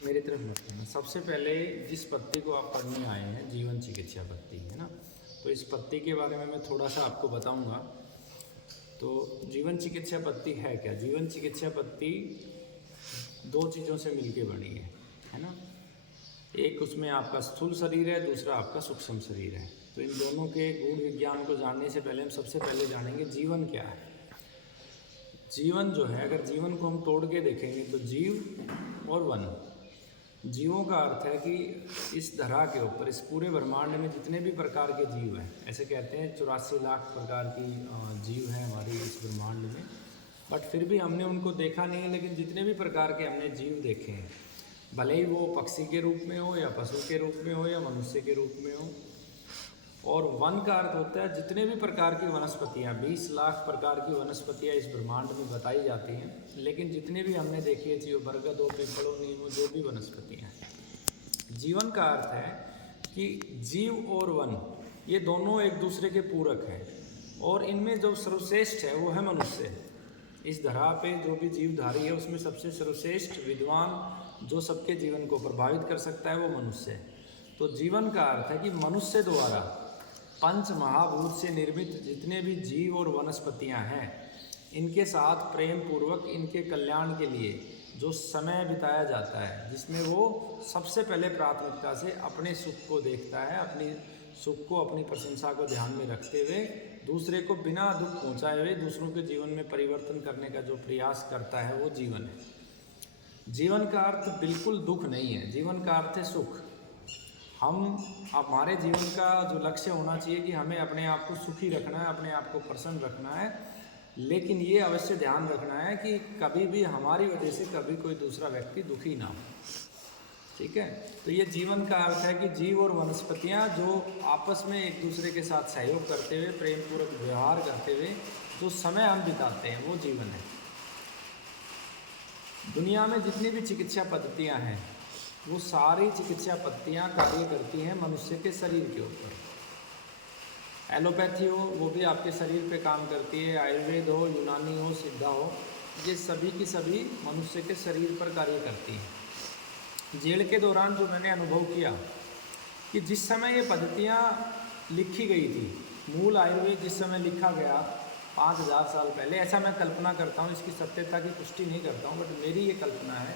मेरी तरफ मत करना। सबसे पहले जिस पत्ती को आप पढ़ने आए हैं, जीवन चिकित्सा पत्ती है ना, तो इस पत्ती के बारे में मैं थोड़ा सा आपको बताऊंगा। तो जीवन चिकित्सा पत्ती है क्या? जीवन चिकित्सा पत्ती दो चीज़ों से मिलके बनी है ना। एक उसमें आपका स्थूल शरीर है, दूसरा आपका सूक्ष्म शरीर है। तो इन दोनों के गुण विज्ञान को जानने से पहले हम सबसे पहले जानेंगे जीवन क्या है। जीवन जो है, अगर जीवन को हम तोड़ के देखेंगे तो जीव और वन। जीवों का अर्थ है कि इस धरा के ऊपर, इस पूरे ब्रह्मांड में जितने भी प्रकार के जीव हैं, ऐसे कहते हैं 84 लाख प्रकार की जीव हैं हमारी इस ब्रह्मांड में। बट फिर भी हमने उनको देखा नहीं है, लेकिन जितने भी प्रकार के हमने जीव देखे हैं, भले ही वो पक्षी के रूप में हो या पशु के रूप में हो या मनुष्य के रूप में हो। और वन का अर्थ होता है जितने भी प्रकार की वनस्पतियाँ, 20 लाख प्रकार की वनस्पतियाँ इस ब्रह्मांड में बताई जाती हैं, लेकिन जितने भी हमने देखी है, जीव बरगद हो, पीपल हो, नीम हो, जो भी वनस्पतियाँ हैं। जीवन का अर्थ है कि जीव और वन ये दोनों एक दूसरे के पूरक हैं, और इनमें जो सर्वश्रेष्ठ है वो है मनुष्य। इस धरा पे जो भी जीवधारी है उसमें सबसे सर्वश्रेष्ठ विद्वान जो सबके जीवन को प्रभावित कर सकता है वो मनुष्य है। तो जीवन का अर्थ है कि मनुष्य द्वारा पंच महाभूत से निर्मित जितने भी जीव और वनस्पतियां हैं, इनके साथ प्रेम पूर्वक इनके कल्याण के लिए जो समय बिताया जाता है, जिसमें वो सबसे पहले प्राथमिकता से अपने सुख को देखता है, अपनी सुख को, अपनी प्रशंसा को ध्यान में रखते हुए दूसरे को बिना दुख पहुंचाए हुए दूसरों के जीवन में परिवर्तन करने का जो प्रयास करता है वो जीवन है। जीवन का अर्थ बिल्कुल दुख नहीं है, जीवन का अर्थ है सुख। हमारे जीवन का जो लक्ष्य होना चाहिए कि हमें अपने आप को सुखी रखना है, अपने आप को प्रसन्न रखना है, लेकिन ये अवश्य ध्यान रखना है कि कभी भी हमारी वजह से कभी कोई दूसरा व्यक्ति दुखी ना हो। ठीक है, तो ये जीवन का अर्थ है कि जीव और वनस्पतियाँ जो आपस में एक दूसरे के साथ सहयोग करते हुए, प्रेम पूर्वक व्यवहार करते हुए जो समय हम बिताते हैं वो जीवन है। दुनिया में जितनी भी चिकित्सा पद्धतियाँ हैं वो सारी चिकित्सा पद्धतियाँ कार्य करती हैं मनुष्य के शरीर के ऊपर। एलोपैथी हो वो भी आपके शरीर पे काम करती है, आयुर्वेद हो, यूनानी हो, सिद्धा हो, ये सभी की सभी मनुष्य के शरीर पर कार्य करती हैं। जेल के दौरान जो मैंने अनुभव किया कि जिस समय ये पद्धतियाँ लिखी गई थी, मूल आयुर्वेद जिस समय लिखा गया 5000 साल पहले, ऐसा मैं कल्पना करता हूँ, इसकी सत्यता की पुष्टि नहीं करता हूँ, बट मेरी ये कल्पना है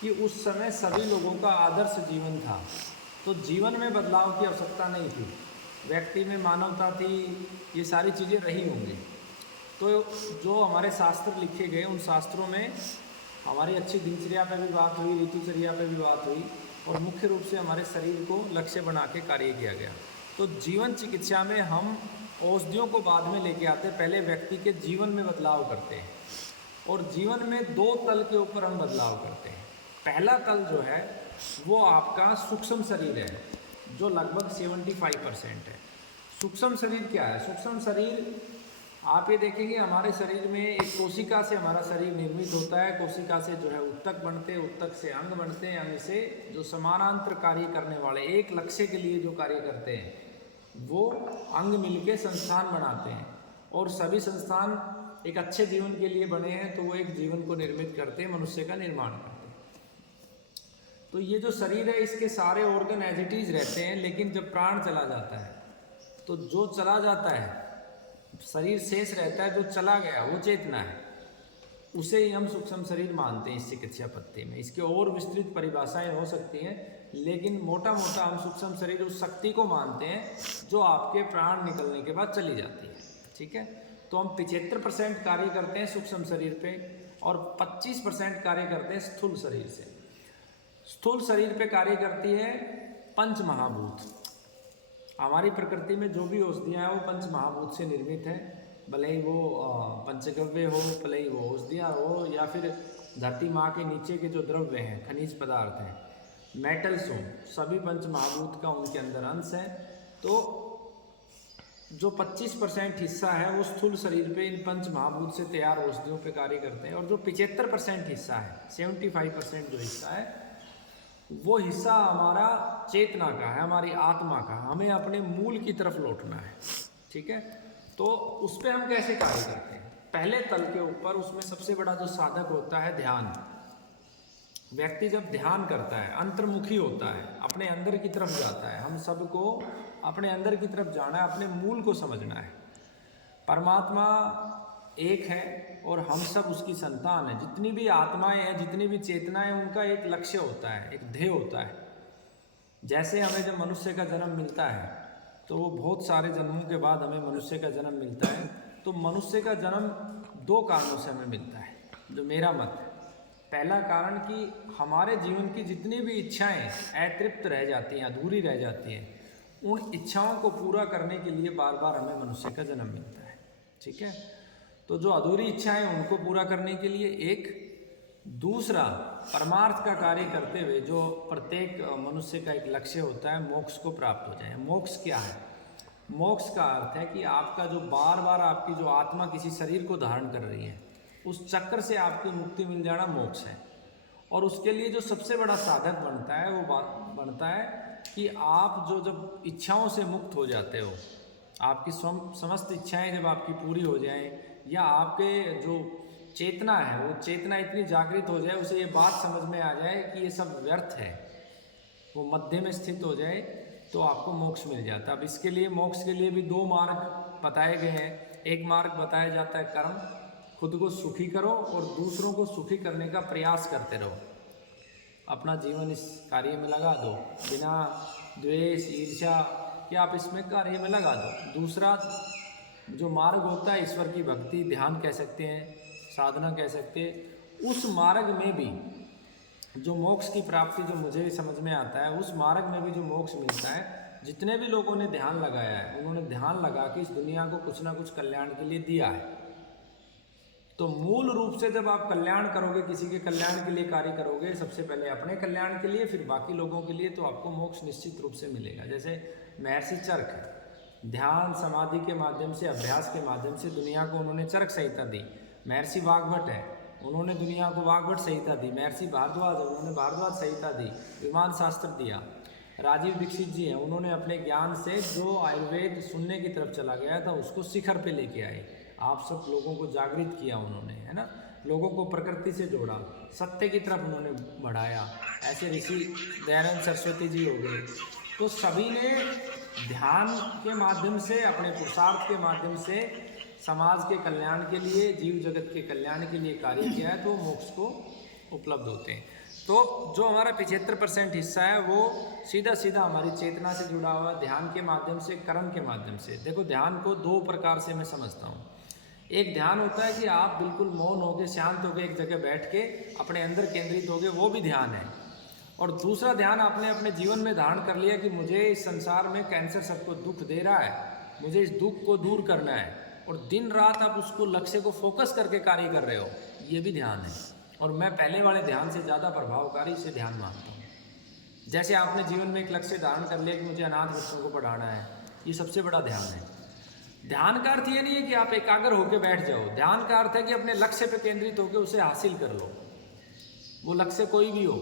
कि उस समय सभी लोगों का आदर्श जीवन था, तो जीवन में बदलाव की आवश्यकता नहीं थी, व्यक्ति में मानवता थी, ये सारी चीज़ें रही होंगी। तो जो हमारे शास्त्र लिखे गए उन शास्त्रों में हमारी अच्छी दिनचर्या पर भी बात हुई, ऋतुचर्या पर भी बात हुई, और मुख्य रूप से हमारे शरीर को लक्ष्य बना के कार्य किया गया। तो जीवन चिकित्सा में हम औषधियों को बाद में लेके आते, पहले व्यक्ति के जीवन में बदलाव करते हैं, और जीवन में दो तल के ऊपर हम बदलाव करते हैं। पहला तल जो है वो आपका सूक्ष्म शरीर है, जो लगभग 75% है। सूक्ष्म शरीर क्या है? सूक्ष्म शरीर आप ये देखेंगे हमारे शरीर में एक कोशिका से हमारा शरीर निर्मित होता है, कोशिका से जो है उत्तक बनते हैं, उत्तक से अंग बनते हैं, अंग से जो समानांतर कार्य करने वाले एक लक्ष्य के लिए जो कार्य करते हैं वो अंग मिलके संस्थान बनाते हैं, और सभी संस्थान एक अच्छे जीवन के लिए बने हैं, तो वो एक जीवन को निर्मित करते हैं, मनुष्य का निर्माण करते हैं। तो ये जो शरीर है इसके सारे ऑर्गन एज इट इज रहते हैं, लेकिन जब प्राण चला जाता है तो जो चला जाता है, शरीर शेष रहता है, जो चला गया वो चेतना है, उसे ही हम सूक्ष्म शरीर मानते हैं इस चिकित्सा पद्धति में। इसके और विस्तृत परिभाषाएं हो सकती हैं, लेकिन मोटा मोटा हम सूक्ष्म शरीर उस शक्ति को मानते हैं जो आपके प्राण निकलने के बाद चली जाती है। ठीक है, तो हम 75% कार्य करते हैं सूक्ष्म शरीर पे, और 25% कार्य करते हैं स्थूल शरीर से। स्थूल शरीर पे कार्य करती है पंच महाभूत। हमारी प्रकृति में जो भी औषधियाँ हैं वो पंच महाभूत से निर्मित है, भले ही वो पंचगव्य हो, भले ही वो औषधियाँ हो, या फिर धरती माँ के नीचे के जो द्रव्य हैं, खनिज पदार्थ हैं, मेटल्स हों, सभी पंच महाभूत का उनके अंदर अंश है। तो जो 25% हिस्सा है वो स्थूल शरीर पे इन पंच महाभूत से तैयार औषधियों पे कार्य करते हैं, और जो 75% हिस्सा है, 75% जो हिस्सा है वो हिस्सा हमारा चेतना का है, हमारी आत्मा का, हमें अपने मूल की तरफ लौटना है। ठीक है, तो उस पर हम कैसे कार्य करते हैं? पहले तल के ऊपर उसमें सबसे बड़ा जो साधक होता है ध्यान, व्यक्ति जब ध्यान करता है, अंतर्मुखी होता है, अपने अंदर की तरफ जाता है, हम सबको अपने अंदर की तरफ जाना है, अपने मूल को समझना है। परमात्मा एक है और हम सब उसकी संतान है। जितनी भी आत्माएं हैं, जितनी भी चेतनाएं, उनका एक लक्ष्य होता है, एक ध्येय होता है। जैसे हमें जब मनुष्य का जन्म मिलता है तो वो बहुत सारे जन्मों के बाद हमें मनुष्य का जन्म मिलता है। तो मनुष्य का जन्म दो कारणों से हमें मिलता है, जो मेरा मत है। पहला कारण कि हमारे जीवन की जितनी भी इच्छाएं अतृप्त रह जाती हैं, अधूरी रह जाती हैं, उन इच्छाओं को पूरा करने के लिए बार बार हमें मनुष्य का जन्म मिलता है। ठीक है, तो जो अधूरी इच्छाएं उनको पूरा करने के लिए एक, दूसरा परमार्थ का कार्य करते हुए जो प्रत्येक मनुष्य का एक लक्ष्य होता है, मोक्ष को प्राप्त हो जाए। मोक्ष क्या है? मोक्ष का अर्थ है कि आपका जो बार बार आपकी जो आत्मा किसी शरीर को धारण कर रही है, उस चक्र से आपकी मुक्ति मिल जाना मोक्ष है। और उसके लिए जो सबसे बड़ा साधक बनता है, वो बनता है कि आप जो जब इच्छाओं से मुक्त हो जाते हो, आपकी समस्त इच्छाएं जब आपकी पूरी हो जाएं, या आपके जो चेतना है वो चेतना इतनी जागृत हो जाए, उसे ये बात समझ में आ जाए कि ये सब व्यर्थ है, वो मध्य में स्थित हो जाए, तो आपको मोक्ष मिल जाता है। अब इसके लिए, मोक्ष के लिए भी दो मार्ग बताए गए हैं। एक मार्ग बताया जाता है कर्म, खुद को सुखी करो और दूसरों को सुखी करने का प्रयास करते रहो। अपना जीवन इस कार्य में लगा दो, बिना द्वेष ईर्ष्या कि आप इसमें कार्य में लगा दो। दूसरा जो मार्ग होता है, ईश्वर की भक्ति, ध्यान कह सकते हैं, साधना कह सकते हैं, उस मार्ग में भी जो मोक्ष की प्राप्ति, जो मुझे भी समझ में आता है, उस मार्ग में भी जो मोक्ष मिलता है, जितने भी लोगों ने ध्यान लगाया है, उन्होंने ध्यान लगा के इस दुनिया को कुछ ना कुछ कल्याण के लिए दिया है। तो मूल रूप से जब आप कल्याण करोगे, किसी के कल्याण के लिए कार्य करोगे, सबसे पहले अपने कल्याण के लिए, फिर बाकी लोगों के लिए, तो आपको मोक्ष निश्चित रूप से मिलेगा। जैसे महर्षि चरक है, ध्यान समाधि के माध्यम से, अभ्यास के माध्यम से दुनिया को उन्होंने चरक संहिता दी। महर्षि वाग्भट है, उन्होंने दुनिया को वाग्भट संहिता दी। महर्षि भारद्वाज है, उन्होंने भारद्वाज संहिता दी, विमान शास्त्र दिया। राजीव दीक्षित जी हैं, उन्होंने अपने ज्ञान से जो आयुर्वेद शून्य की तरफ चला गया था, उसको शिखर पे लेके आए। आप सब लोगों को जागृत किया उन्होंने, है ना, लोगों को प्रकृति से जोड़ा, सत्य की तरफ उन्होंने बढ़ाया। ऐसे ऋषि दयानंद सरस्वती जी हो गए। तो सभी ने ध्यान के माध्यम से, अपने पुरुषार्थ के माध्यम से समाज के कल्याण के लिए, जीव जगत के कल्याण के लिए कार्य किया है, तो मोक्ष को उपलब्ध होते हैं। तो जो हमारा 75% हिस्सा है, वो सीधा सीधा हमारी चेतना से जुड़ा हुआ, ध्यान के माध्यम से, कर्म के माध्यम से। देखो, ध्यान को दो प्रकार से मैं समझता हूँ। एक ध्यान होता है कि आप बिल्कुल मौन होकर, शांत होकर एक जगह बैठ के अपने अंदर केंद्रित होकर, वो भी ध्यान है। और दूसरा ध्यान आपने अपने जीवन में धारण कर लिया कि मुझे इस संसार में कैंसर सबको दुख दे रहा है, मुझे इस दुख को दूर करना है, और दिन रात आप उसको लक्ष्य को फोकस करके कार्य कर रहे हो, ये भी ध्यान है। और मैं पहले वाले ध्यान से ज़्यादा प्रभावकारी इसे ध्यान मानता हूँ। जैसे आपने जीवन में एक लक्ष्य धारण कर लिया कि मुझे अनाथ बच्चों को पढ़ाना है, ये सबसे बड़ा ध्यान है। ध्यान का अर्थ ये नहीं है कि आप एकाग्र होकर बैठ जाओ। ध्यान का अर्थ है कि अपने लक्ष्य पर केंद्रित होकर उसे हासिल कर लो, वो लक्ष्य कोई भी हो।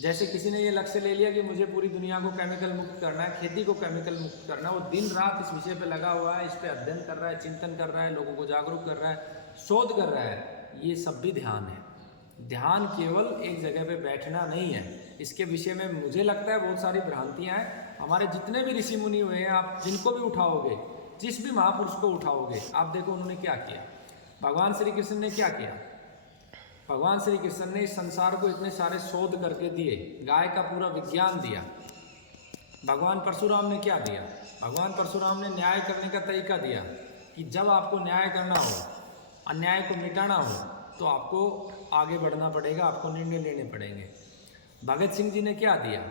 जैसे किसी ने ये लक्ष्य ले लिया कि मुझे पूरी दुनिया को केमिकल मुक्त करना है, खेती को केमिकल मुक्त करना है, वो दिन रात इस विषय पे लगा हुआ है, इस पे अध्ययन कर रहा है, चिंतन कर रहा है, लोगों को जागरूक कर रहा है, शोध कर रहा है, ये सब भी ध्यान है। ध्यान केवल एक जगह पे बैठना नहीं है। इसके विषय में मुझे लगता है बहुत सारी भ्रांतियाँ हैं। हमारे जितने भी ऋषि मुनि हुए हैं, आप जिनको भी उठाओगे, जिस भी महापुरुष को उठाओगे, आप देखो उन्होंने क्या किया। भगवान श्री कृष्ण ने क्या किया? भगवान श्री कृष्ण ने इस संसार को इतने सारे शोध करके दिए, गाय का पूरा विज्ञान दिया। भगवान परशुराम ने क्या दिया? भगवान परशुराम ने न्याय करने का तरीका दिया कि जब आपको न्याय करना हो, अन्याय को मिटाना हो, तो आपको आगे बढ़ना पड़ेगा, आपको निर्णय लेने पड़ेंगे। भगत सिंह जी ने क्या दिया?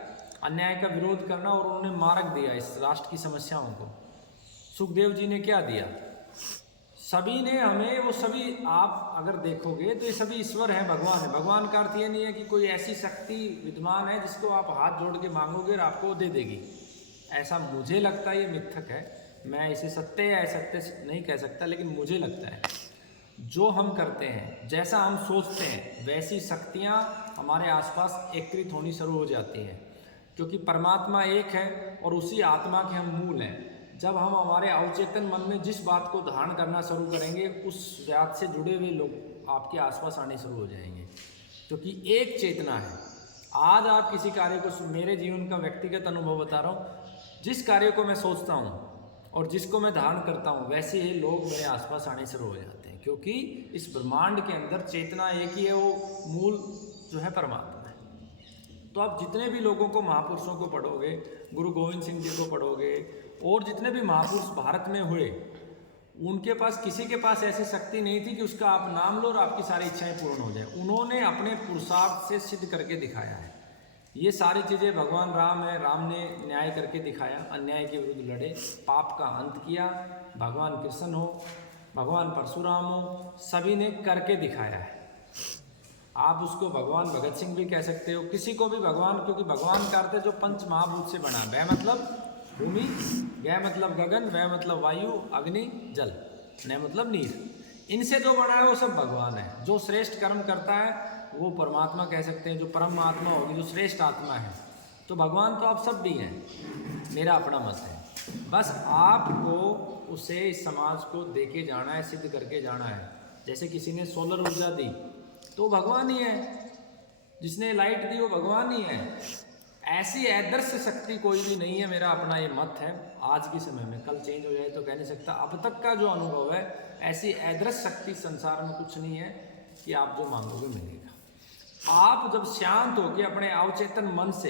अन्याय का विरोध करना, और उन्होंने मार्ग दिया इस राष्ट्र की समस्याओं को। सुखदेव जी ने क्या दिया? सभी ने हमें, वो सभी आप अगर देखोगे तो ये सभी ईश्वर हैं, भगवान है। भगवान का अर्थ ये नहीं है कि कोई ऐसी शक्ति विद्यमान है जिसको आप हाथ जोड़ के मांगोगे और आपको दे देगी। ऐसा मुझे लगता है, ये मिथक है। मैं इसे सत्य या असत्य नहीं कह सकता, लेकिन मुझे लगता है जो हम करते हैं, जैसा हम सोचते हैं, वैसी शक्तियाँ हमारे आसपास एकत्रित होनी शुरू हो जाती हैं, क्योंकि परमात्मा एक है और उसी आत्मा के हम मूल हैं। जब हम हमारे अवचेतन मन में जिस बात को धारण करना शुरू करेंगे, उस बात से जुड़े हुए लोग आपके आसपास आने शुरू हो जाएंगे। क्योंकि एक चेतना है। आज आप किसी कार्य को, मेरे जीवन का व्यक्तिगत अनुभव बता रहा हूँ, जिस कार्य को मैं सोचता हूँ और जिसको मैं धारण करता हूँ, वैसे ही लोग मेरे आसपास आने शुरू हो जाते हैं, क्योंकि इस ब्रह्मांड के अंदर चेतना एक ही है, वो मूल जो है परमात्मा है। तो आप जितने भी लोगों को, महापुरुषों को पढ़ोगे, गुरु गोविंद सिंह जी को पढ़ोगे, और जितने भी महापुरुष भारत में हुए, उनके पास, किसी के पास ऐसी शक्ति नहीं थी कि उसका आप नाम लो और आपकी सारी इच्छाएं पूर्ण हो जाए। उन्होंने अपने पुरुषार्थ से सिद्ध करके दिखाया है। ये सारी चीज़ें भगवान राम है, राम ने न्याय करके दिखाया, अन्याय के विरुद्ध लड़े, पाप का अंत किया। भगवान कृष्ण हो, भगवान परशुराम हो, सभी ने करके दिखाया है। आप उसको भगवान भगत सिंह भी कह सकते हो, किसी को भी भगवान, क्योंकि भगवान का अर्थ है जो पंच महाभूत से बना। वह मतलब भूमि, गय मतलब गगन, वह मतलब वायु, अग्नि, जल, न मतलब नीर। इनसे जो बना है वो सब भगवान है। जो श्रेष्ठ कर्म करता है वो परमात्मा कह सकते हैं, जो परम आत्मा होगी, जो श्रेष्ठ आत्मा है। तो भगवान तो आप सब भी हैं, मेरा अपना मत है। बस आपको उसे, इस समाज को दे के जाना है, सिद्ध करके जाना है। जैसे किसी ने सोलर ऊर्जा दी तो भगवान ही है, जिसने लाइट दी वो भगवान ही है। ऐसी अदृश्य शक्ति कोई भी नहीं है, मेरा अपना ये मत है। आज के समय में, कल चेंज हो जाए तो कह नहीं सकता, अब तक का जो अनुभव है, ऐसी अदृश्य शक्ति संसार में कुछ नहीं है कि आप जो मांगोगे मिलेगा। आप जब शांत हो के अपने अवचेतन मन से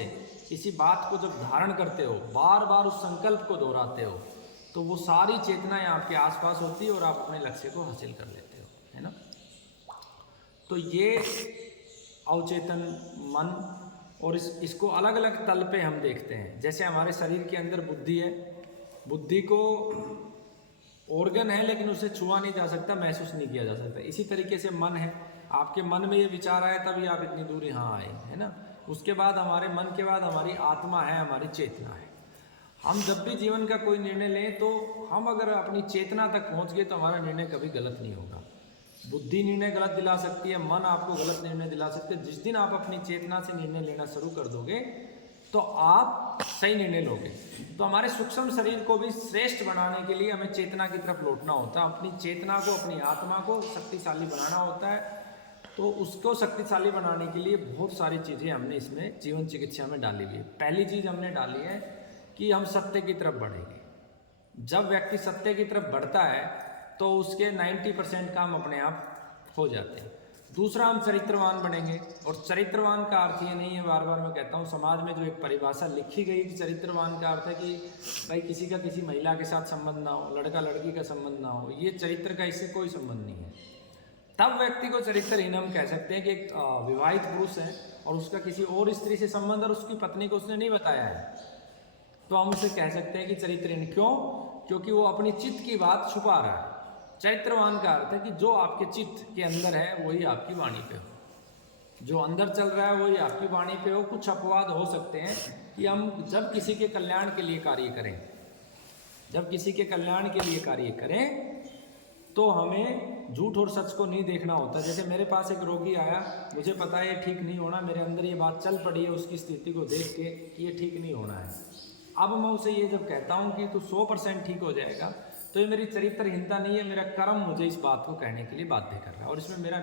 किसी बात को जब धारण करते हो, बार बार उस संकल्प को दोहराते हो, तो वो सारी चेतनाएं आपके आसपास होती है और आप अपने लक्ष्य को हासिल कर लेते हो, है ना। तो ये अवचेतन मन, और इसको अलग अलग तल पे हम देखते हैं। जैसे हमारे शरीर के अंदर बुद्धि है, बुद्धि को ऑर्गन है लेकिन उसे छुआ नहीं जा सकता, महसूस नहीं किया जा सकता। इसी तरीके से मन है, आपके मन में ये विचार आए तभी आप इतनी दूर यहाँ आए, है ना। उसके बाद हमारे मन के बाद हमारी आत्मा है, हमारी चेतना है। हम जब भी जीवन का कोई निर्णय लें तो हम अगर अपनी चेतना तक पहुँच गए तो हमारा निर्णय कभी गलत नहीं होगा। बुद्धि निर्णय गलत दिला सकती है, मन आपको गलत निर्णय दिला सकते हैं। जिस दिन आप अपनी चेतना से निर्णय लेना शुरू कर दोगे तो आप सही निर्णय लोगे। तो हमारे सूक्ष्म शरीर को भी श्रेष्ठ बनाने के लिए हमें चेतना की तरफ लौटना होता है। अपनी चेतना को, अपनी आत्मा को शक्तिशाली बनाना होता है। तो उसको शक्तिशाली बनाने के लिए बहुत सारी चीज़ें हमने इसमें जीवन चिकित्सा में डाली हुई है। पहली चीज़ हमने डाली है कि हम सत्य की तरफ बढ़ेंगे। जब व्यक्ति सत्य की तरफ बढ़ता है तो उसके 90% काम अपने आप हो जाते हैं। दूसरा, हम चरित्रवान बनेंगे। और चरित्रवान का अर्थ ये नहीं है, बार बार मैं कहता हूँ, समाज में जो एक परिभाषा लिखी गई कि चरित्रवान का अर्थ है कि भाई किसी का किसी महिला के साथ संबंध ना हो, लड़का लड़की का संबंध ना हो। ये चरित्र का इससे कोई संबंध नहीं है। तब व्यक्ति को चरित्रहीन हम कह सकते हैं कि एक विवाहित पुरुष है और उसका किसी और स्त्री से संबंध और उसकी पत्नी को उसने नहीं बताया है, तो हम उसे कह सकते हैं कि चरित्रहीन। क्यों? क्योंकि वो अपनी चित्त की बात छुपा रहा है। चरित्रवान का अर्थ है कि जो आपके चित्त के अंदर है वही आपकी वाणी पे हो, जो अंदर चल रहा है वही आपकी वाणी पे हो। कुछ अपवाद हो सकते हैं कि हम जब किसी के कल्याण के लिए कार्य करें, जब किसी के कल्याण के लिए कार्य करें तो हमें झूठ और सच को नहीं देखना होता। जैसे मेरे पास एक रोगी आया, मुझे पता है ये ठीक नहीं होना, मेरे अंदर ये बात चल पड़ी है उसकी स्थिति को देख के कि ये ठीक नहीं होना है। अब मैं उसे ये जब कहता हूँ कि तू 100% ठीक हो जाएगा, तो ये मेरी चरित्रहीनता नहीं है, मेरा कर्म मुझे इस बात को कहने के लिए बाध्य कर रहा है और इसमें मेरा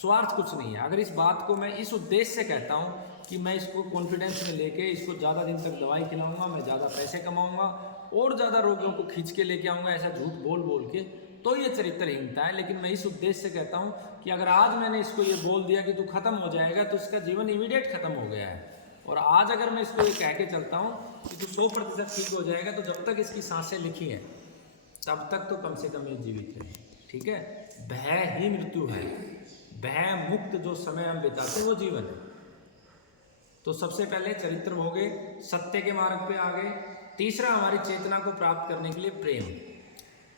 स्वार्थ कुछ नहीं है। अगर इस बात को मैं इस उद्देश्य से कहता हूँ कि मैं इसको कॉन्फिडेंस में लेके इसको ज़्यादा दिन तक दवाई खिलाऊंगा, मैं ज़्यादा पैसे कमाऊंगा और ज़्यादा रोगियों को खींच के लेके आऊँगा, ऐसा झूठ बोल बोल के, तो ये चरित्रहीनता है। लेकिन मैं इस उद्देश्य से कहता हूँ कि अगर आज मैंने इसको ये बोल दिया कि तू खत्म हो जाएगा, तो इसका जीवन इमीडिएट खत्म हो गया है। और आज अगर मैं इसको ये कह के चलता हूँ कि तू 100% ठीक हो जाएगा, तो जब तक इसकी सांसें लिखी हैं तब तक तो कम से कम ये जीवित रहे। ठीक है, भय ही मृत्यु है, भय मुक्त जो समय हम बिताते हैं वो जीवन है। तो सबसे पहले चरित्र हो गए, सत्य के मार्ग पे आ गए। तीसरा, हमारी चेतना को प्राप्त करने के लिए प्रेम।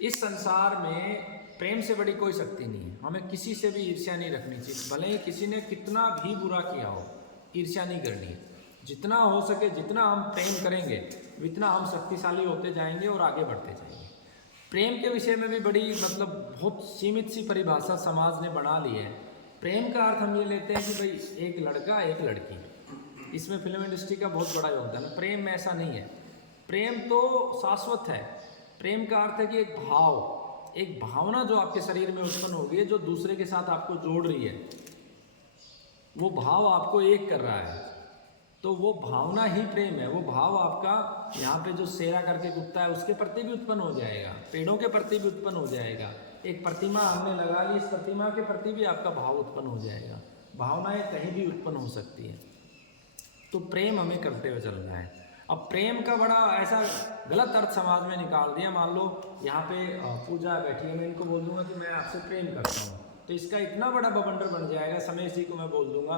इस संसार में प्रेम से बड़ी कोई शक्ति नहीं है। हमें किसी से भी ईर्ष्या नहीं रखनी चाहिए, भले ही किसी ने कितना भी बुरा किया हो, ईर्ष्या नहीं करनी है। जितना हो सके, जितना हम प्रेम करेंगे उतना हम शक्तिशाली होते जाएंगे और आगे बढ़ते जाएंगे। प्रेम के विषय में भी बड़ी बहुत सीमित सी परिभाषा समाज ने बना ली है। प्रेम का अर्थ हम ये लेते हैं कि भाई एक लड़का एक लड़की, इसमें फिल्म इंडस्ट्री का बहुत बड़ा योगदान है। प्रेम में ऐसा नहीं है। प्रेम तो शाश्वत है। प्रेम का अर्थ है कि एक भाव, एक भावना जो आपके शरीर में उत्पन्न होगी, जो दूसरे के साथ आपको जोड़ रही है। वो भाव आपको एक कर रहा है, तो वो भावना ही प्रेम है। वो भाव आपका यहाँ पे जो सेरा करके कुत्ता है उसके प्रति भी उत्पन्न हो जाएगा, पेड़ों के प्रति भी उत्पन्न हो जाएगा। एक प्रतिमा हमने लगा ली, इस प्रतिमा के प्रति भी आपका भाव उत्पन्न हो जाएगा। भावनाएं कहीं भी उत्पन्न हो सकती है। तो प्रेम हमें करते हुए चलना है। अब प्रेम का बड़ा ऐसा गलत अर्थ समाज में निकाल दिया। मान लो यहाँ पे पूजा बैठी है, मैं इनको बोल दूंगा कि मैं आपसे प्रेम करता हूँ, तो इसका इतना बड़ा बवंडर बन जाएगा। समेश जी को मैं बोल दूंगा,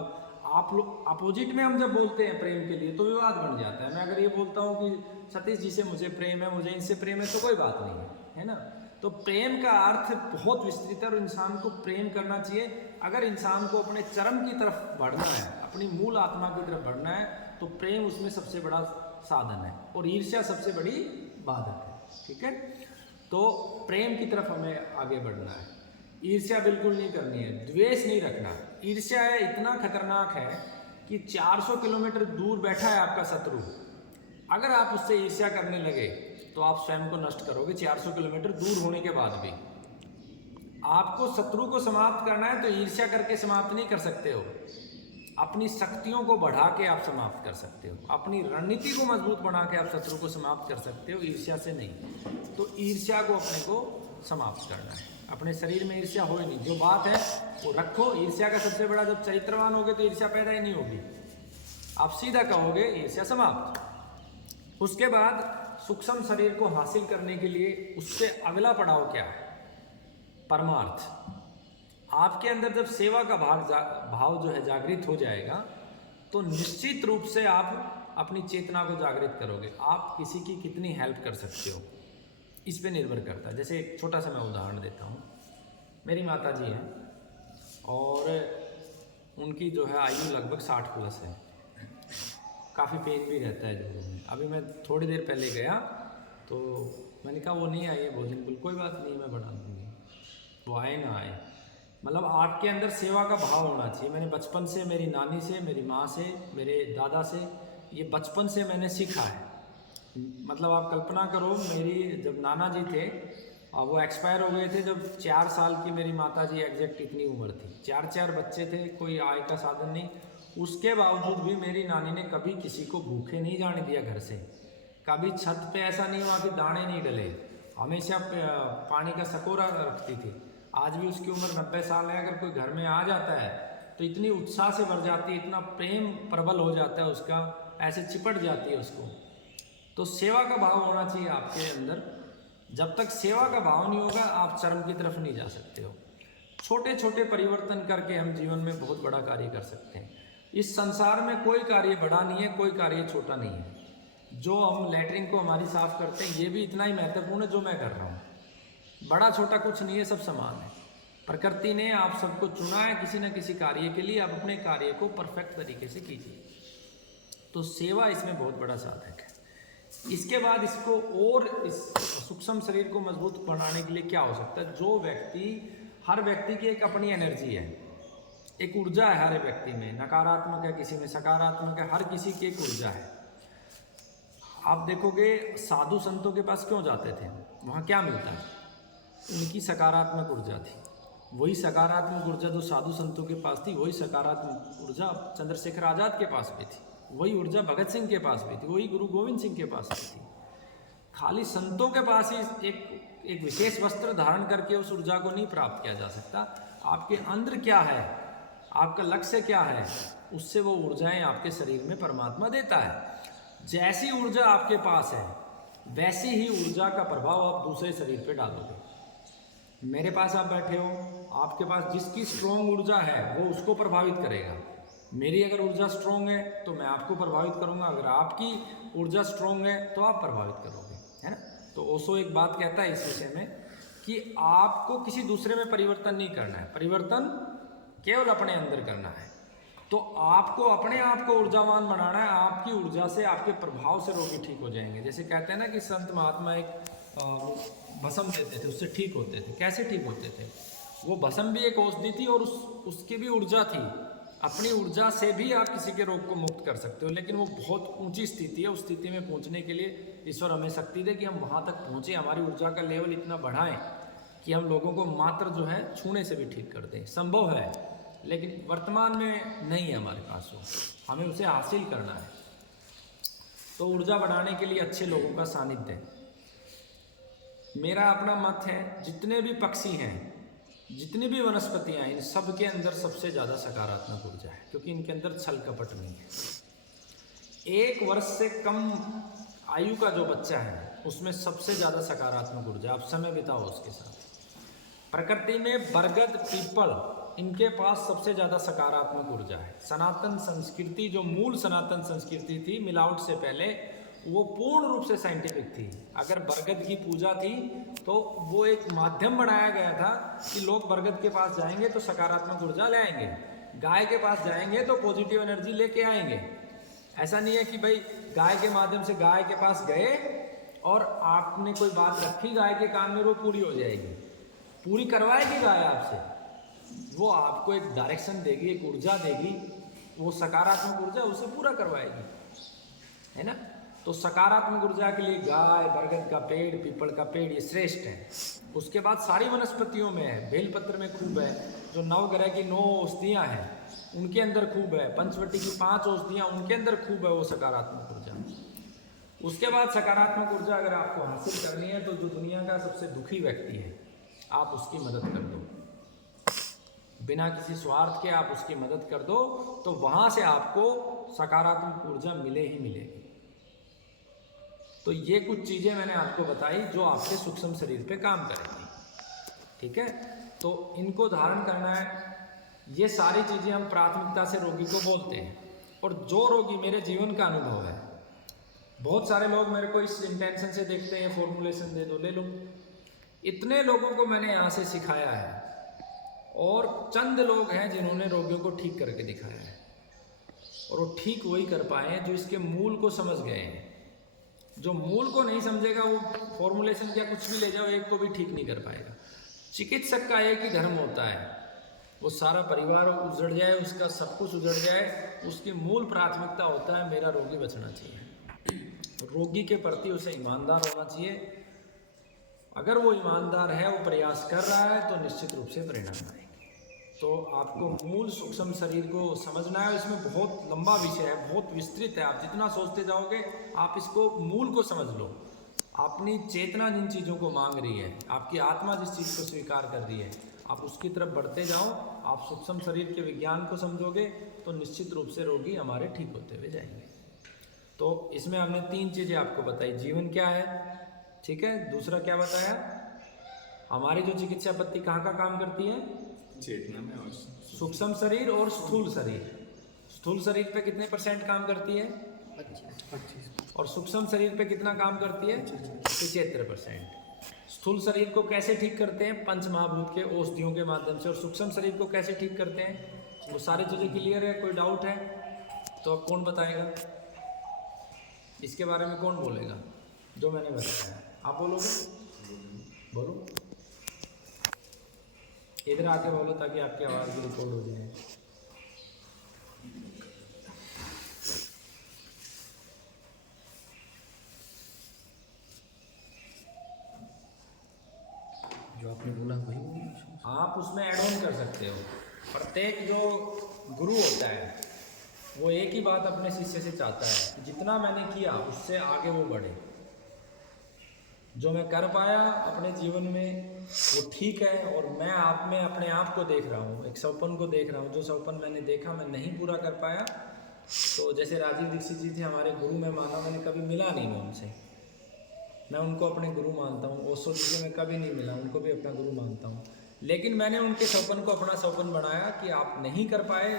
आप लोग अपोजिट में हम जब बोलते हैं प्रेम के लिए तो विवाद बन जाता है। मैं अगर ये बोलता हूँ कि सतीश जी से मुझे प्रेम है, मुझे इनसे प्रेम है, तो कोई बात नहीं है, है ना। तो प्रेम का अर्थ बहुत विस्तृत है और इंसान को प्रेम करना चाहिए। अगर इंसान को अपने चरम की तरफ बढ़ना है, अपनी मूल आत्मा की तरफ बढ़ना है, तो प्रेम उसमें सबसे बड़ा साधन है और ईर्ष्या सबसे बड़ी बाधक है। ठीक है, तो प्रेम की तरफ हमें आगे बढ़ना है। ईर्ष्या बिल्कुल नहीं करनी है, द्वेष नहीं रखना। ईर्ष्या है इतना खतरनाक है कि 400 किलोमीटर दूर बैठा है आपका शत्रु, अगर आप उससे ईर्ष्या करने लगे तो आप स्वयं को नष्ट करोगे। 400 किलोमीटर दूर होने के बाद भी आपको शत्रु को समाप्त करना है तो ईर्ष्या करके समाप्त नहीं कर सकते हो। अपनी शक्तियों को बढ़ा के आप समाप्त कर सकते हो, अपनी रणनीति को मजबूत बना के आप शत्रु को समाप्त कर सकते हो, ईर्ष्या से नहीं। तो ईर्ष्या को अपने को समाप्त करना है। अपने शरीर में ईर्ष्या हो ही नहीं, जो बात है वो रखो। ईर्ष्या का सबसे बड़ा, जब चरित्रवान होगे तो ईर्ष्या पैदा ही नहीं होगी, आप सीधा कहोगे ईर्ष्या समाप्त। उसके बाद सूक्ष्म शरीर को हासिल करने के लिए उससे अगला पड़ाव क्या है? परमार्थ। आपके अंदर जब सेवा का भाव जो है जागृत हो जाएगा तो निश्चित रूप से आप अपनी चेतना को जागृत करोगे। आप किसी की कितनी हेल्प कर सकते हो इस पे निर्भर करता है। जैसे एक छोटा सा मैं उदाहरण देता हूँ। मेरी माता जी हैं और उनकी जो है आयु लगभग 60 प्लस है, काफ़ी पेन भी रहता है जो में। अभी मैं थोड़ी देर पहले गया तो मैंने कहा वो नहीं आई है भोजन, बिल्कुल कोई बात नहीं मैं बना दूँगी, वो आए ना आए। मतलब आपके अंदर सेवा का भाव होना चाहिए। मैंने बचपन से मेरी नानी से, मेरी माँ से, मेरे दादा से, ये बचपन से मैंने सीखा है। मतलब आप कल्पना करो, मेरी जब नाना जी थे वो एक्सपायर हो गए थे जब 4 साल की मेरी माता जी एग्जैक्ट इतनी उम्र थी। 4 बच्चे थे, कोई आय का साधन नहीं। उसके बावजूद भी मेरी नानी ने कभी किसी को भूखे नहीं जाने दिया घर से। कभी छत पे ऐसा नहीं हुआ कि दाने नहीं डले, हमेशा पानी का सकोरा रखती थी। आज भी उसकी उम्र 90 साल है। अगर कोई घर में आ जाता है तो इतनी उत्साह से भर जाती है, इतना प्रेम प्रबल हो जाता है उसका, ऐसे चिपट जाती है उसको। तो सेवा का भाव होना चाहिए आपके अंदर। जब तक सेवा का भाव नहीं होगा आप चरम की तरफ नहीं जा सकते हो। छोटे छोटे परिवर्तन करके हम जीवन में बहुत बड़ा कार्य कर सकते हैं। इस संसार में कोई कार्य बड़ा नहीं है, कोई कार्य छोटा नहीं है। जो हम लैट्रिन को हमारी साफ करते हैं ये भी इतना ही महत्वपूर्ण है जो मैं कर रहा हूँ। बड़ा छोटा कुछ नहीं है, सब समान है। प्रकृति ने आप सबको चुना है किसी न किसी कार्य के लिए, आप अपने कार्य को परफेक्ट तरीके से कीजिए। तो सेवा इसमें बहुत बड़ा साधक है। इसके बाद इसको और इस सूक्ष्म शरीर को मजबूत बनाने के लिए क्या हो सकता है? जो व्यक्ति, हर व्यक्ति की एक अपनी एनर्जी है, एक ऊर्जा है हर व्यक्ति में। नकारात्मक है, किसी में सकारात्मक है, हर किसी की एक ऊर्जा है। आप देखोगे साधु संतों के पास क्यों जाते थे, वहाँ क्या मिलता है? उनकी सकारात्मक ऊर्जा थी। वही सकारात्मक ऊर्जा जो साधु संतों के पास थी, वही सकारात्मक ऊर्जा चंद्रशेखर आज़ाद के पास भी थी, वही ऊर्जा भगत सिंह के पास भी थी, वही गुरु गोविंद सिंह के पास भी थी। खाली संतों के पास ही एक विशेष वस्त्र धारण करके उस ऊर्जा को नहीं प्राप्त किया जा सकता। आपके अंदर क्या है, आपका लक्ष्य क्या है, उससे वो ऊर्जाएं आपके शरीर में परमात्मा देता है। जैसी ऊर्जा आपके पास है वैसी ही ऊर्जा का प्रभाव आप दूसरे शरीर पे डालोगे। मेरे पास आप बैठे हो, आपके पास जिसकी स्ट्रॉन्ग ऊर्जा है वो उसको प्रभावित करेगा। मेरी अगर ऊर्जा स्ट्रॉन्ग है तो मैं आपको प्रभावित करूंगा, अगर आपकी ऊर्जा स्ट्रॉन्ग है तो आप प्रभावित करोगे, है ना। तो ओशो एक बात कहता है इस विषय में कि आपको किसी दूसरे में परिवर्तन नहीं करना है, परिवर्तन केवल अपने अंदर करना है। तो आपको अपने आप को ऊर्जावान बनाना है। आपकी ऊर्जा से, आपके प्रभाव से रोगी ठीक हो जाएंगे। जैसे कहते हैं ना कि संत महात्मा एक भस्म देते थे, उससे ठीक होते थे। कैसे ठीक होते थे? वो भस्म भी एक औषधि थी और उसकी भी ऊर्जा थी। अपनी ऊर्जा से भी आप किसी के रोग को मुक्त कर सकते हो, लेकिन वो बहुत ऊंची स्थिति है। उस स्थिति में पहुंचने के लिए ईश्वर हमें शक्ति दे कि हम वहां तक पहुंचे, हमारी ऊर्जा का लेवल इतना बढ़ाएं कि हम लोगों को मात्र जो है छूने से भी ठीक कर दें। संभव है, लेकिन वर्तमान में नहीं है हमारे पास वो, हमें उसे हासिल करना है। तो ऊर्जा बढ़ाने के लिए अच्छे लोगों का सानिध्य। मेरा अपना मत है, जितने भी पक्षी हैं, जितनी भी वनस्पतियां हैं, इन सब के अंदर सबसे ज़्यादा सकारात्मक ऊर्जा है, क्योंकि इनके अंदर छल कपट नहीं है। 1 वर्ष से कम आयु का जो बच्चा है उसमें सबसे ज़्यादा सकारात्मक ऊर्जा, आप समय बिताओ उसके साथ। प्रकृति में बरगद, पीपल, इनके पास सबसे ज़्यादा सकारात्मक ऊर्जा है। सनातन संस्कृति, जो मूल सनातन संस्कृति थी मिलावट से पहले, वो पूर्ण रूप से साइंटिफिक थी। अगर बरगद की पूजा थी तो वो एक माध्यम बनाया गया था कि लोग बरगद के पास जाएंगे तो सकारात्मक ऊर्जा ले आएंगे, गाय के पास जाएंगे तो पॉजिटिव एनर्जी लेके आएंगे। ऐसा नहीं है कि भाई गाय के माध्यम से गाय के पास गए और आपने कोई बात रखी गाय के कान में, वो पूरी हो जाएगी। पूरी करवाएगी गाय आपसे, वो आपको एक डायरेक्शन देगी, एक ऊर्जा देगी, वो सकारात्मक ऊर्जा उसे पूरा करवाएगी, है ना। तो सकारात्मक ऊर्जा के लिए गाय, बरगद का पेड़, पीपल का पेड़, ये श्रेष्ठ है। उसके बाद सारी वनस्पतियों में है, बेलपत्र में खूब है, जो 9 ग्रह की 9 औषधियाँ हैं उनके अंदर खूब है, पंचवटी की 5 औषधियाँ उनके अंदर खूब है वो सकारात्मक ऊर्जा। उसके बाद सकारात्मक ऊर्जा अगर आपको हासिल करनी है तो जो दुनिया का सबसे दुखी व्यक्ति है, आप उसकी मदद कर दो, बिना किसी स्वार्थ के आप उसकी मदद कर दो, तो वहाँ से आपको सकारात्मक ऊर्जा मिले ही मिलेगी। तो ये कुछ चीज़ें मैंने आपको बताई जो आपके सूक्ष्म शरीर पे काम करेंगी, ठीक है। तो इनको धारण करना है, ये सारी चीज़ें हम प्राथमिकता से रोगी को बोलते हैं। और जो रोगी, मेरे जीवन का अनुभव है, बहुत सारे लोग मेरे को इस इंटेंशन से देखते हैं फॉर्मुलेशन दे दो, ले लो। इतने लोगों को मैंने यहाँ से सिखाया है और चंद लोग हैं जिन्होंने रोगियों को ठीक करके दिखाया है, और वो ठीक वही कर पाए हैं जो इसके मूल को समझ गए हैं। जो मूल को नहीं समझेगा वो फॉर्मुलेशन क्या कुछ भी ले जाओ, एक को भी ठीक नहीं कर पाएगा। चिकित्सक का एक ही धर्म होता है, वो सारा परिवार उजड़ जाए, उसका सब कुछ उजड़ जाए, उसकी मूल प्राथमिकता होता है मेरा रोगी बचना चाहिए। रोगी के प्रति उसे ईमानदार होना चाहिए। अगर वो ईमानदार है, वो प्रयास कर रहा है, तो निश्चित रूप से परिणाम आएंगे। तो आपको मूल सूक्ष्म शरीर को समझना है। इसमें बहुत लंबा विषय है, बहुत विस्तृत है, आप जितना सोचते जाओगे आप इसको मूल को समझ लो। अपनी चेतना जिन चीज़ों को मांग रही है, आपकी आत्मा जिस चीज़ को स्वीकार कर रही है, आप उसकी तरफ बढ़ते जाओ। आप सूक्ष्म शरीर के विज्ञान को समझोगे तो निश्चित रूप से रोगी हमारे ठीक होते हुए जाएंगे। तो इसमें हमने 3 चीज़ें आपको बताई। जीवन क्या है, ठीक है। दूसरा क्या बताया, हमारी जो चिकित्सा पद्धति कहाँ का काम करती है, चेतना में, और सूक्ष्म शरीर और स्थूल शरीर। स्थूल शरीर पे कितने % काम करती है, 25। और सूक्ष्म शरीर पे कितना काम करती है, 75%। स्थूल शरीर को कैसे ठीक करते हैं, पंच महाभूत के औषधियों के माध्यम से। और सूक्ष्म शरीर को कैसे ठीक करते हैं, वो सारी चीज़ें क्लियर है। कोई डाउट है तो अब कौन बताएगा, इसके बारे में कौन बोलेगा, जो मैंने बताया आप बोलोगे, बोलो इधर आके बोलो ताकि आपकी आवाज़ भी रिकॉर्ड हो जाए। जो आपने बोला वही आप उसमें ऐड ऑन कर सकते हो। प्रत्येक जो गुरु होता है वो एक ही बात अपने शिष्य से चाहता है कि जितना मैंने किया उससे आगे वो बढ़े। जो मैं कर पाया अपने जीवन में वो ठीक है, और मैं आप में अपने आप को देख रहा हूँ, एक सपन को देख रहा हूँ। जो सपन मैंने देखा मैं नहीं पूरा कर पाया, तो जैसे राजीव दीक्षित जी थे हमारे गुरु, मैं माना मैंने कभी मिला नहीं मैं उनसे, मैं उनको अपने गुरु मानता हूँ। ओशो जी से मैं कभी नहीं मिला, उनको भी अपना गुरु मानता हूँ। लेकिन मैंने उनके सपन को अपना सपन बनाया कि आप नहीं कर पाए,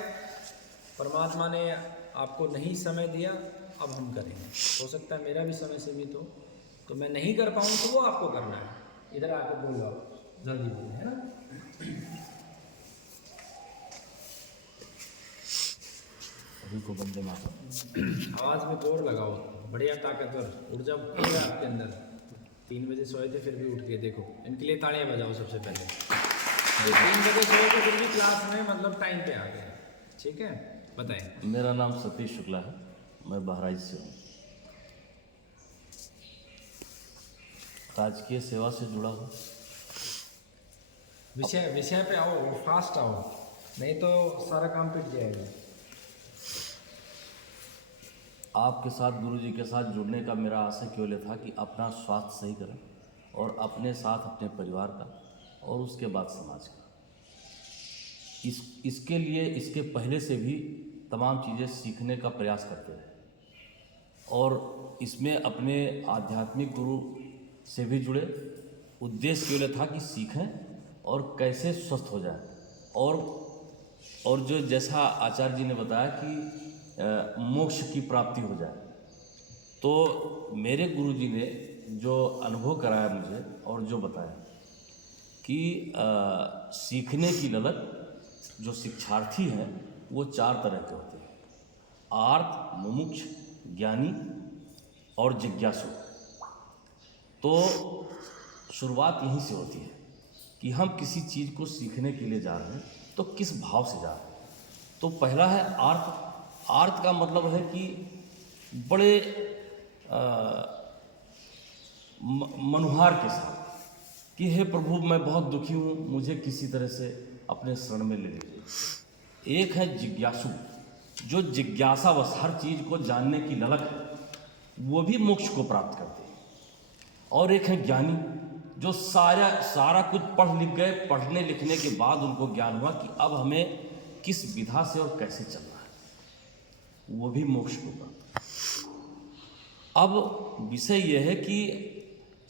परमात्मा ने आपको नहीं समय दिया, अब हम करेंगे। हो सकता है मेरा भी समय सीमित हो, तो मैं नहीं कर पाऊँ तो वो आपको करना है। इधर आकर बोल लो, जल्दी बोलो, है ना। अभी को बंदे मातरम। आवाज़ में जोर लगाओ, बढ़िया ताकतवर ऊर्जा है आपके अंदर। 3 बजे सोए थे फिर भी उठ के देखो, इनके लिए तालियां बजाओ सबसे पहले। 3 बजे सोए थे फिर भी क्लास में मतलब टाइम पे आ गए, ठीक है। बताएं। मेरा नाम सतीश शुक्ला है, मैं बहराइच से हूँ। राजकीय सेवा से जुड़ा हूँ। विषय पे आओ, फास्ट आओ। नहीं तो सारा काम पिट जाएगा। आपके साथ गुरु जी के साथ जुड़ने का मेरा आशय केवल ये था कि अपना स्वास्थ्य सही करें और अपने साथ अपने परिवार का और उसके बाद समाज का। इसके लिए इसके पहले से भी तमाम चीज़ें सीखने का प्रयास करते रहे और इसमें अपने आध्यात्मिक गुरु से भी जुड़े। उद्देश्य केवल था कि सीखें और कैसे स्वस्थ हो जाए और जो जैसा आचार्य जी ने बताया कि मोक्ष की प्राप्ति हो जाए। तो मेरे गुरु जी ने जो अनुभव कराया मुझे और जो बताया कि सीखने की ललक जो शिक्षार्थी हैं वो 4 तरह के होते हैं: आर्त, मुमुक्ष, ज्ञानी और जिज्ञासु। तो शुरुआत यहीं से होती है कि हम किसी चीज़ को सीखने के लिए जा रहे हैं तो किस भाव से जा रहे हैं। तो पहला है आर्त। आर्त का मतलब है कि बड़े मनुहार के साथ कि हे प्रभु मैं बहुत दुखी हूँ, मुझे किसी तरह से अपने शरण में ले लीजिए। एक है जिज्ञासु, जो जिज्ञासावश हर चीज़ को जानने की ललक है, वो भी मोक्ष को प्राप्त करते हैं। और एक है ज्ञानी, जो सारा कुछ पढ़ लिख गए, पढ़ने लिखने के बाद उनको ज्ञान हुआ कि अब हमें किस विधा से और कैसे चलना है, वो भी मोक्ष को प्राप्त। अब विषय यह है कि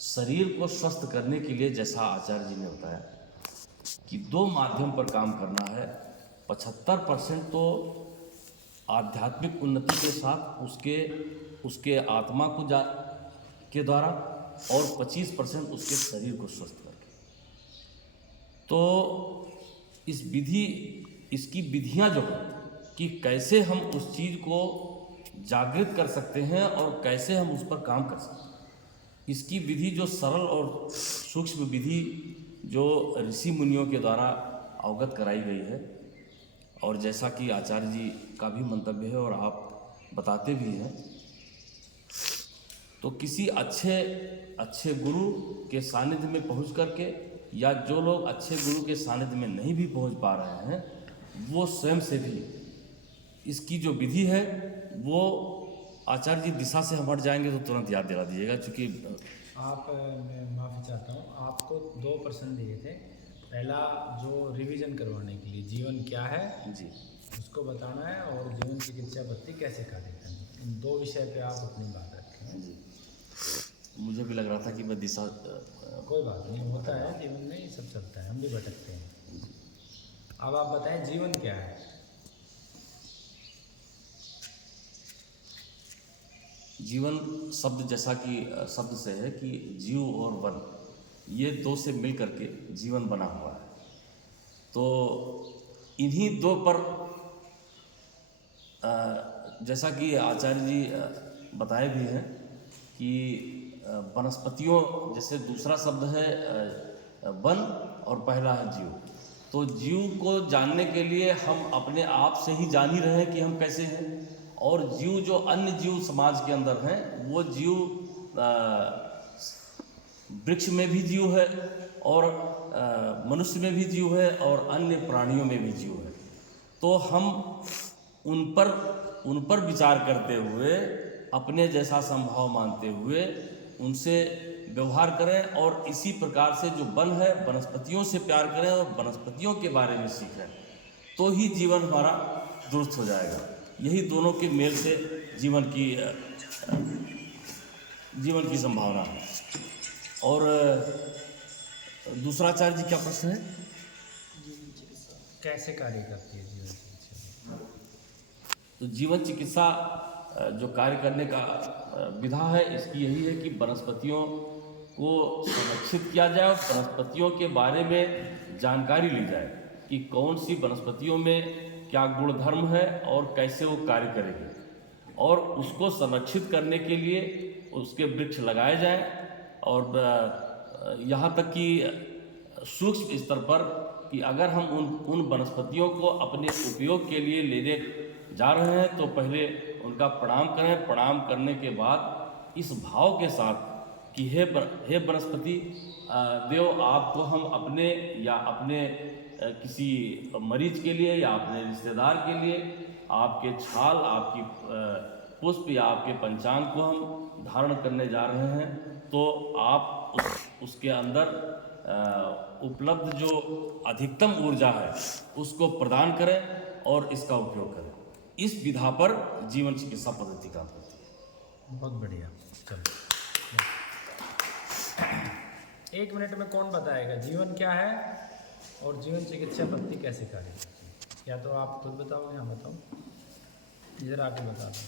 शरीर को स्वस्थ करने के लिए जैसा आचार्य जी ने बताया कि 2 माध्यम पर काम करना है। 75% तो आध्यात्मिक उन्नति के साथ उसके आत्मा को के द्वारा और 25% उसके शरीर को स्वस्थ करके। तो इसकी विधियां जो है कि कैसे हम उस चीज़ को जागृत कर सकते हैं और कैसे हम उस पर काम कर सकते हैं, इसकी विधि जो सरल और सूक्ष्म विधि जो ऋषि मुनियों के द्वारा अवगत कराई गई है और जैसा कि आचार्य जी का भी मंतव्य है और आप बताते भी हैं, तो किसी अच्छे गुरु के सानिध्य में पहुंच करके या जो लोग अच्छे गुरु के सानिध्य में नहीं भी पहुंच पा रहे हैं, वो स्वयं से भी इसकी जो विधि है वो आचार्य जी दिशा से हम हट जाएंगे तो तुरंत याद दिला दीजिएगा। क्योंकि मैं माफ़ी चाहता हूँ, आपको 2 प्रश्न दिए थे। पहला जो रिवीजन करवाने के लिए जीवन क्या है जी उसको बताना है और जीवन चिकित्सा पद्धति कैसे कार्य करनी, इन 2 विषय पे आप अपनी बात रखें। जी, मुझे भी लग रहा था कि मैं दिशा कोई बात नहीं, होता है जीवन में, ये सब चलता है, हम भी भटकते हैं। अब आप बताएं जीवन क्या है। जीवन शब्द जैसा कि शब्द से है कि जीव और वन, ये 2 से मिल करके जीवन बना हुआ है। तो इन्हीं 2 पर जैसा कि आचार्य जी बताए भी हैं कि वनस्पतियों, जैसे दूसरा शब्द है वन और पहला है जीव। तो जीव को जानने के लिए हम अपने आप से ही जान ही रहे हैं कि हम कैसे हैं, और जीव जो अन्य जीव समाज के अंदर हैं, वो जीव वृक्ष में भी जीव है और मनुष्य में भी जीव है और अन्य प्राणियों में भी जीव है। तो हम उन पर विचार करते हुए, अपने जैसा संभाव मानते हुए उनसे व्यवहार करें और इसी प्रकार से जो वन है, वनस्पतियों से प्यार करें और वनस्पतियों के बारे में सीखें, तो ही जीवन हमारा दुरुस्त हो जाएगा। यही दोनों के मेल से जीवन की संभावना है। और दूसरा आचार्य जी क्या प्रश्न है? कैसे कार्य करती है जीवन चिकित्सा? तो जीवन चिकित्सा जो कार्य करने का विधा है, इसकी यही है कि वनस्पतियों को संरक्षित किया जाए और वनस्पतियों के बारे में जानकारी ली जाए कि कौन सी वनस्पतियों में क्या गुणधर्म है और कैसे वो कार्य करेगी, और उसको संरक्षित करने के लिए उसके वृक्ष लगाए जाएं। और यहाँ तक कि सूक्ष्म स्तर पर कि अगर हम उन वनस्पतियों को अपने उपयोग के लिए लेने जा रहे हैं तो पहले उनका प्रणाम करें। प्रणाम करने के बाद इस भाव के साथ कि हे वनस्पति देव, आपको हम अपने किसी मरीज के लिए या अपने रिश्तेदार के लिए आपके छाल, आपकी पुष्प या आपके पंचांग को हम धारण करने जा रहे हैं, तो आप उसके अंदर उपलब्ध जो अधिकतम ऊर्जा है उसको प्रदान करें और इसका उपयोग करें। इस विधा पर जीवन चिकित्सा पद्धति काम करती है। बहुत बढ़िया। चलो 1 मिनट में कौन बताएगा जीवन क्या है और जीवन चिकित्सा पद्धति कैसे कार्य करती है? या तो आप खुद बताओगे या बताओ, इधर आके बता दो।